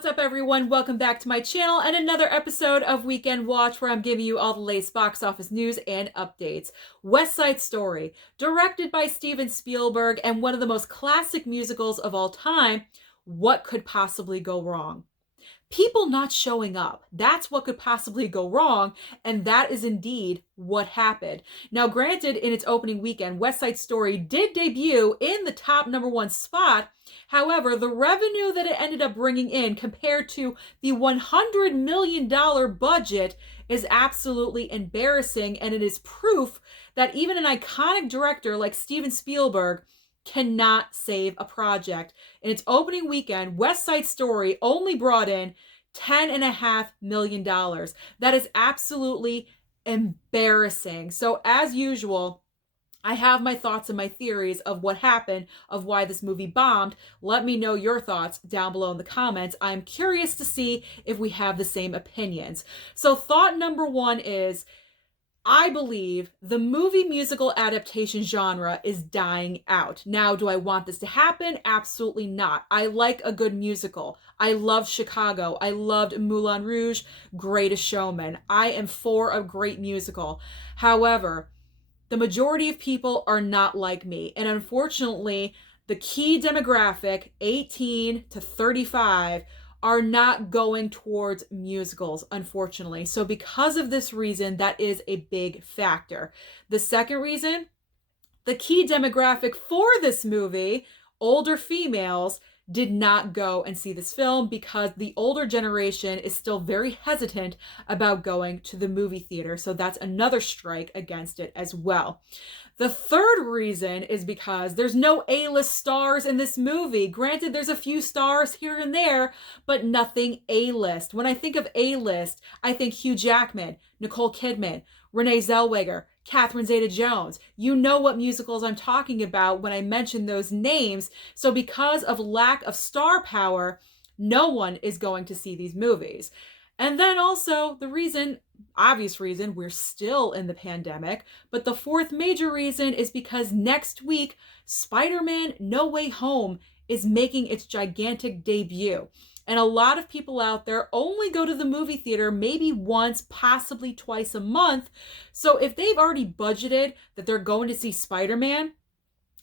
What's up, everyone? Welcome back to my channel and another episode of Weekend Watch, where I'm giving you all the latest box office news and updates. West Side Story, directed by Steven Spielberg and one of the most classic musicals of all time. What could possibly go wrong? People not showing up. That's what could possibly go wrong, and that is indeed what happened. Now, granted, in its opening weekend, West Side Story did debut in the top #1 spot. However, the revenue that it ended up bringing in compared to the $100 million budget is absolutely embarrassing, and it is proof that even an iconic director like Steven Spielberg cannot save a project. In its opening weekend, West Side Story only brought in $10.5 million. That is absolutely embarrassing. So as usual, I have my thoughts and my theories of what happened, of why this movie bombed. Let me know your thoughts down below in the comments. I'm curious to see if we have the same opinions. So thought number one is, I believe the movie musical adaptation genre is dying out. Now, do I want this to happen? Absolutely not. I like a good musical. I love Chicago. I loved Moulin Rouge, Greatest Showman. I am for a great musical. However, the majority of people are not like me. And unfortunately, the key demographic, 18 to 35, are not going towards musicals, unfortunately. So because of this reason, that is a big factor. The second reason, the key demographic for this movie, older females, did not go and see this film because the older generation is still very hesitant about going to the movie theater. So that's another strike against it as well. The third reason is because there's no A-list stars in this movie. Granted, there's a few stars here and there, but nothing A-list. When I think of A-list, I think Hugh Jackman, Nicole Kidman, Renee Zellweger, Catherine Zeta-Jones. You know what musicals I'm talking about when I mention those names. So because of lack of star power, no one is going to see these movies. And then also the reason, obvious reason, we're still in the pandemic. But the fourth major reason is because next week, Spider-Man No Way Home is making its gigantic debut. And a lot of people out there only go to the movie theater maybe once, possibly twice a month. So if they've already budgeted that they're going to see Spider-Man,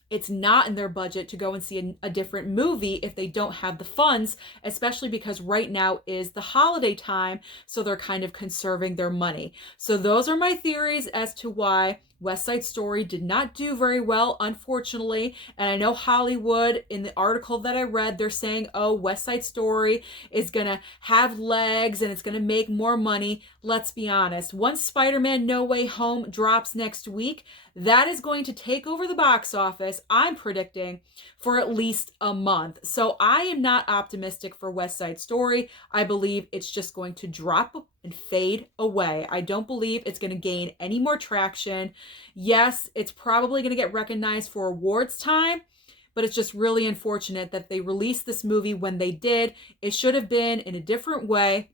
it's not in their budget to go and see a different movie if they don't have the funds, especially because right now is the holiday time, so they're kind of conserving their money. So those are my theories as to why West Side Story did not do very well, unfortunately. And I know Hollywood, in the article that I read, they're saying, oh, West Side Story is going to have legs and it's going to make more money. Let's be honest. Once Spider-Man No Way Home drops next week, that is going to take over the box office, I'm predicting, for at least a month. So I am not optimistic for West Side Story. I believe it's just going to drop and fade away. I don't believe it's going to gain any more traction. Yes, it's probably going to get recognized for awards time, but it's just really unfortunate that they released this movie when they did. It should have been in a different way.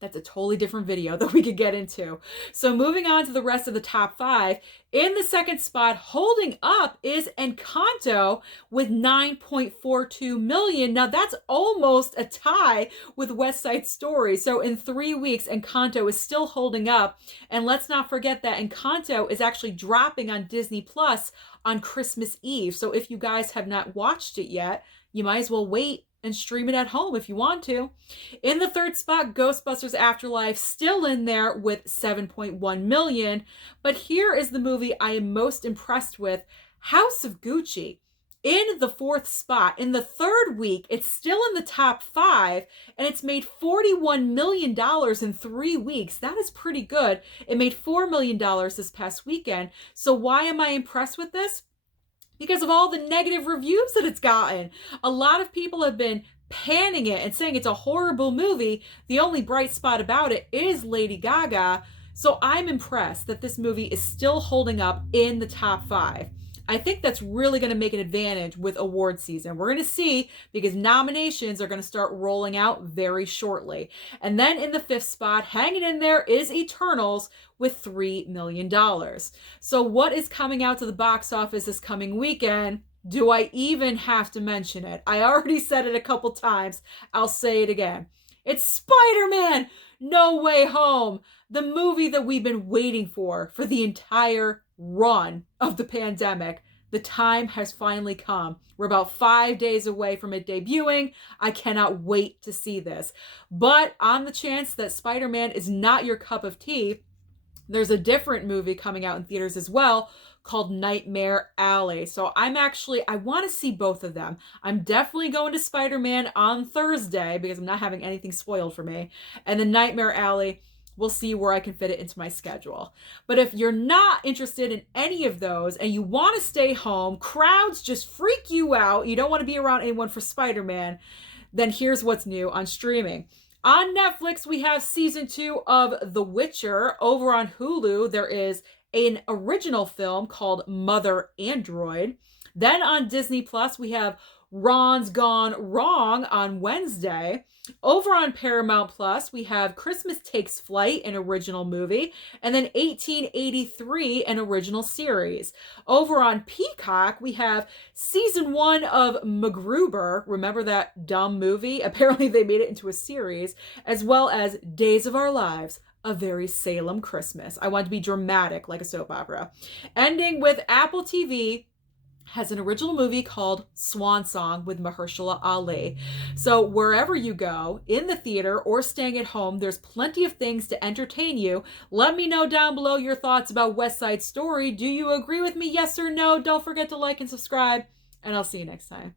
That's a totally different video that we could get into. So moving on to the rest of the top 5. In the second spot, holding up, is Encanto with $9.42 million. Now that's almost a tie with West Side Story. So in 3 weeks, Encanto is still holding up. And let's not forget that Encanto is actually dropping on Disney Plus on Christmas Eve. So if you guys have not watched it yet, you might as well wait and stream it at home if you want to. In the third spot, Ghostbusters Afterlife, still in there with $7.1 million. But here is the movie I am most impressed with, House of Gucci. In the fourth spot, in the third week, it's still in the top 5, and it's made $41 million in 3 weeks. That is pretty good. It made $4 million this past weekend. So why am I impressed with this? Because of all the negative reviews that it's gotten. A lot of people have been panning it and saying it's a horrible movie. The only bright spot about it is Lady Gaga. So I'm impressed that this movie is still holding up in the top 5. I think that's really going to make an advantage with award season. We're going to see, because nominations are going to start rolling out very shortly. And then in the fifth spot, hanging in there, is Eternals with $3 million. So what is coming out to the box office this coming weekend? Do I even have to mention it? I already said it a couple times. I'll say it again. It's Spider-Man No Way Home, the movie that we've been waiting for the entire run of the pandemic. The time has finally come. We're about 5 days away from it debuting. I cannot wait to see this. But on the chance that Spider-Man is not your cup of tea, there's a different movie coming out in theaters as well called Nightmare Alley. So I want to see both of them. I'm definitely going to Spider-Man on Thursday because I'm not having anything spoiled for me. And then Nightmare Alley, we'll see where I can fit it into my schedule. But if you're not interested in any of those and you want to stay home, crowds just freak you out, you don't want to be around anyone for Spider-Man, then here's what's new on streaming. On Netflix, we have season 2 of The Witcher. Over on Hulu, there is an original film called Mother Android. Then on Disney Plus, we have Ron's Gone Wrong on Wednesday. Over on Paramount Plus, we have Christmas Takes Flight, an original movie, and then 1883, an original series. Over on Peacock, we have season 1 of MacGruber. Remember that dumb movie? Apparently they made it into a series, as well as Days of Our Lives, A Very Salem Christmas. I want to be dramatic like a soap opera. Ending with Apple TV has an original movie called Swan Song with Mahershala Ali. So wherever you go, in the theater or staying at home, there's plenty of things to entertain you. Let me know down below your thoughts about West Side Story. Do you agree with me? Yes or no? Don't forget to like and subscribe, and I'll see you next time.